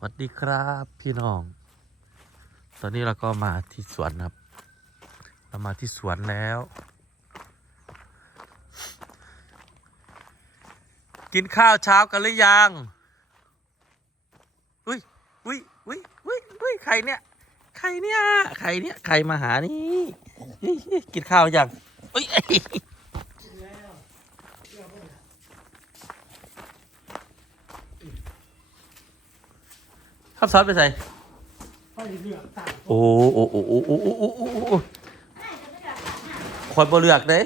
สวัสดีครับพี่น้อง ตอนนี้เราก็มาที่สวนครับ เรามาที่สวนแล้ว กินข้าวเช้ากันหรือยัง อุ้ยอุ้ยอุ้ยอุ้ยอุ้ยใครเนี่ย ใครเนี่ย ใครเนี่ย ใครมาหานี่เฮ้ยเฮ้ยกินข้าวยังอุ้ย ข้าวซอสไปใส่ค่อยเลือกต่างโอ้โอ้โอ้โอ้โอ้โอ้โอ้โอ้โอ้คอยบ่เลือกเด้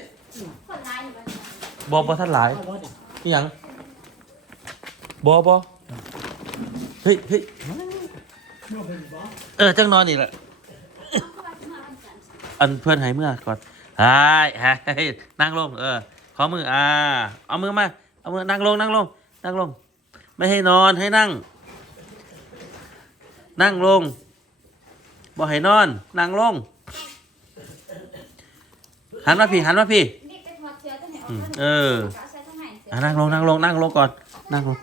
คนร้ายอบ้านบ่บ่ท่านหลายอาว่าเด็กนี่ยังบ่บ่เฮ้ยเฮ้ยเออสเออจังนอนนี่แหละอันเพื่อนให้เมื่อก่อนหายหายนั่งลง เออขอมืออ่าเอามือมา เอามือนั่งลงนั่งลงนั่งลง ไม่ให้นอนให้นั่ง นั่งลงบ่ให้นอน นั่งลง หันมาพี่ หันมาพี่ นี่เป็นหัวเชื้อตั้งแต่ออกอืมมาเออ เอาใส่ข้างในเสือะนั่งลงนั่งลงนั่งลงก่อน นั่งลง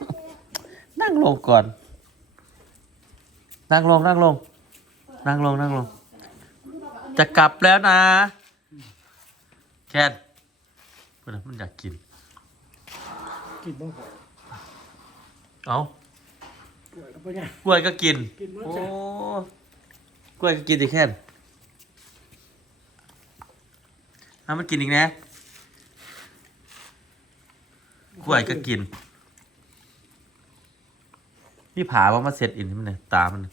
นั่งลงก่อน นั่งลงนั่งลง นั่งลงนั่งลง จะกลับแล้วนะ แคนเพื่อนมันอยากกิน กินบ้างก่อนเอา เกิดแล้วปะเนี่ยกล้วยก็กิน กินมื้อโอ้ จ้ะกล้วยก็กินดิแคนถ้ามันกินอีกนะ กล้วยก็กินพี่ผาว่ามาเสร็จอินที่มันเนี่ยตามันน่ะ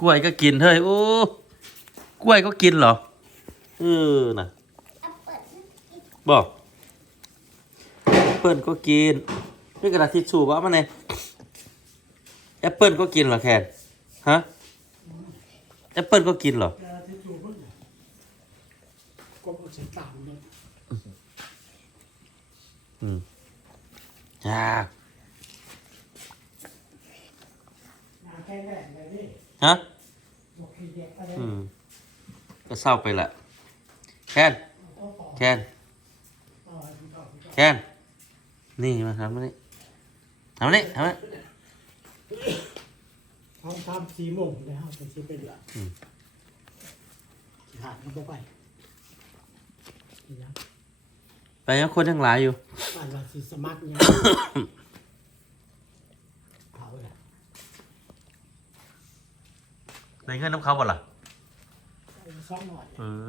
กล้วยก็กินเฮ้ยโอ้ กล้วยก็กินเหรอ เออน่ะ บอก แอปเปิลก็กิน ด้วกระดาษทิชชู่บ่เอามาไหนแอปเปิลก็กินเหรอแคนฮะแอปเปิลก็กินเหรอก็เอืมอ่าฮะอืมก็เศร้าไปแหละแคนแคนแคนนี่มาครับมานี่ ทำมานี่ทำมานี่ทำตามสี่โมงเลยครับเป็นสิเป็นละอืมหาดมันก็ไปนี่นะไปยังคนทั้งหลายอยู่บ้านเราสิสมัครเนี่ยเผาเลยในเงินน้ำเขาบ่ล่ะสองหน่อยเออ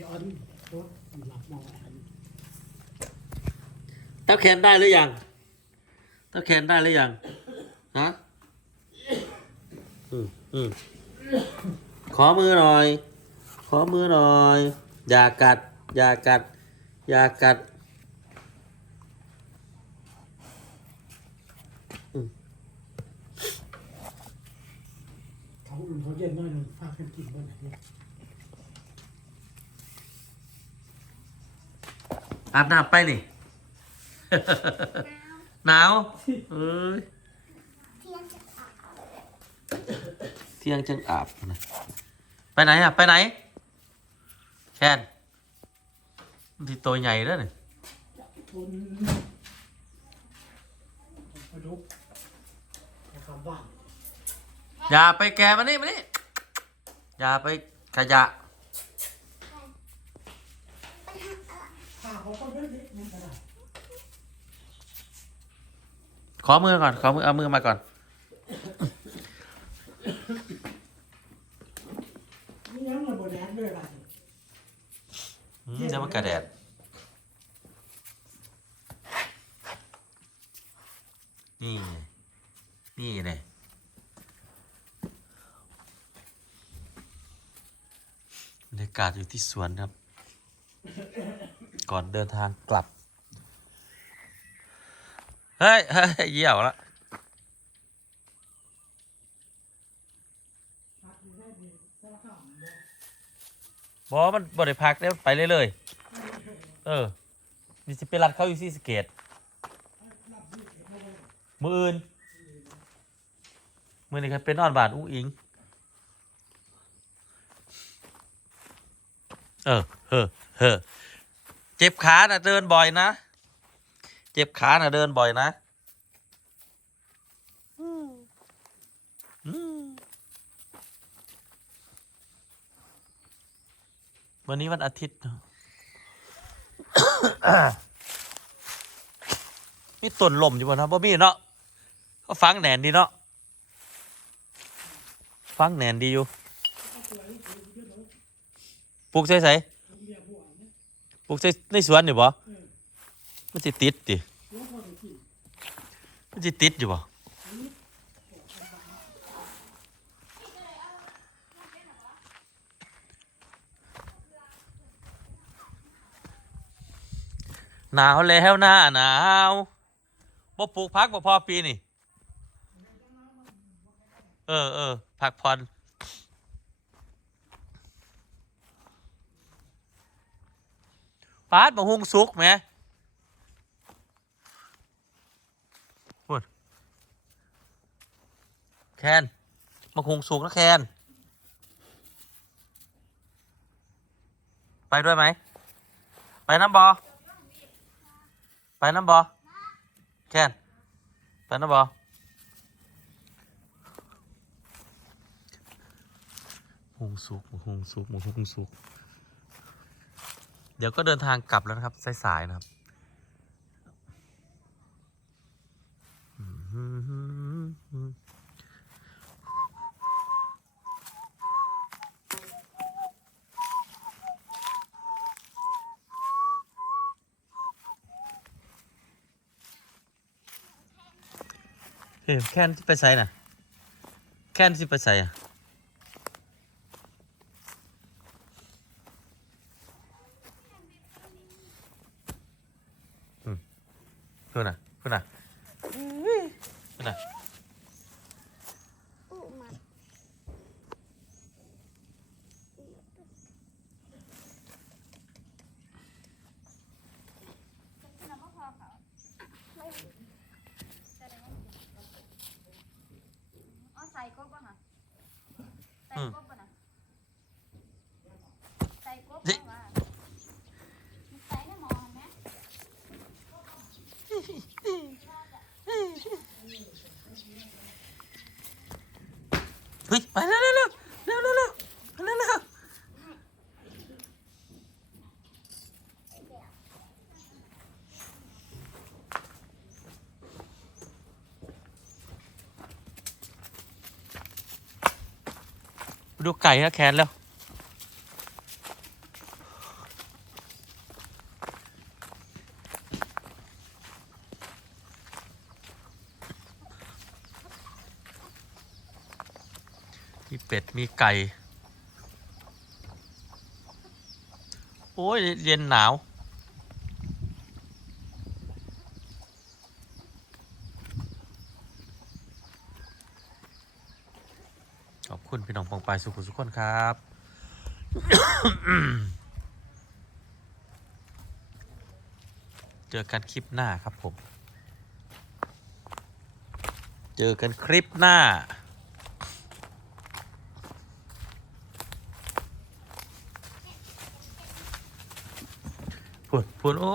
ย้อนรถหลับมองอันเต้าแคนได้หรือยังเต้าแคนได้หรือยังฮะอืมอืมขอมือหน่อย ขอมือหน่อย อย่ากัด อย่ากัด อย่ากัดเขาอุ่นเขาเย็นน้อยหนึ่งพากันกินบนไหนเนี่ยอาบน้ำไปนี่ หนาวเอ้ยเที่ยงจังอาบนะไปไหนอะ ไปไหน แคนมันที่ตัวใหญ่แล้วนี่ทุนไปดูไปคำบ้านอย่าไปแกะมานี่มานี่อย่าไปขยะ ข้าเขาก็เล็กๆนี่ก็ได้ขอมือก่อนขอมือเอามือมาก่อนนี่ยังระเบิดแดดด้วยล่ะอืมเดี๋ยวมันกระแดดนี่ไงนี่ไงบรรยากาศอยู่ที่สวนครับ ก่อนเดินทางกลับ เฮ้ยเฮ้ยเยี่ยวละบอมันบริพักได้ไปเรื่อยๆ เออนี่สิเป็นรัดเข้าอยู่ที่สเกต มืออื่น มือนี่ครับเป็นนอนบาดอุ้งอิง เออเออเออเจ็บขาน่ะเดินบ่อยนะ เจ็บขานะเดินบ่อยนะวันนี้วันอาทิตย์นี่ต้นลมอยู่บ่นะบ่มีเนาะก็ฟังแหนดีเนาะฟังแหนดีอยู่ปลูกใส่ใส่ปลูกใส่ในสวนนี่บ่ มันสิติดติมันสิติดอยู่บ่หนาวแล้วหน้าหนาวบ่ปลูกพักบ่พอปีนี่ เออเออพักผ่อนปาดมาหุงสุกไหมพูด แคนมาหุงสุกนะแคน ไปด้วยไหม ไปน้ำบอ ไปน้ำบอ แคน ไปน้ำบอ หุงสุกหุงสุกหุงสุก เดี๋ยวก็เดินทางกลับแล้วนะครับ สาย ๆ นะครับเฮ้ แค่ที่ไปใส่น่ะ แค่นสิไปใส่อะ ดูไก่นะแคนแล้ว มีเป็ด มีไก่ โอ้ยเย็นหนาว ขอบ คุณพี่น้องปองไปายสุขุสุขคนครับ เจอกันคลิปหน้าครับผม เจอกันคลิปหน้า พูดพูดโอ้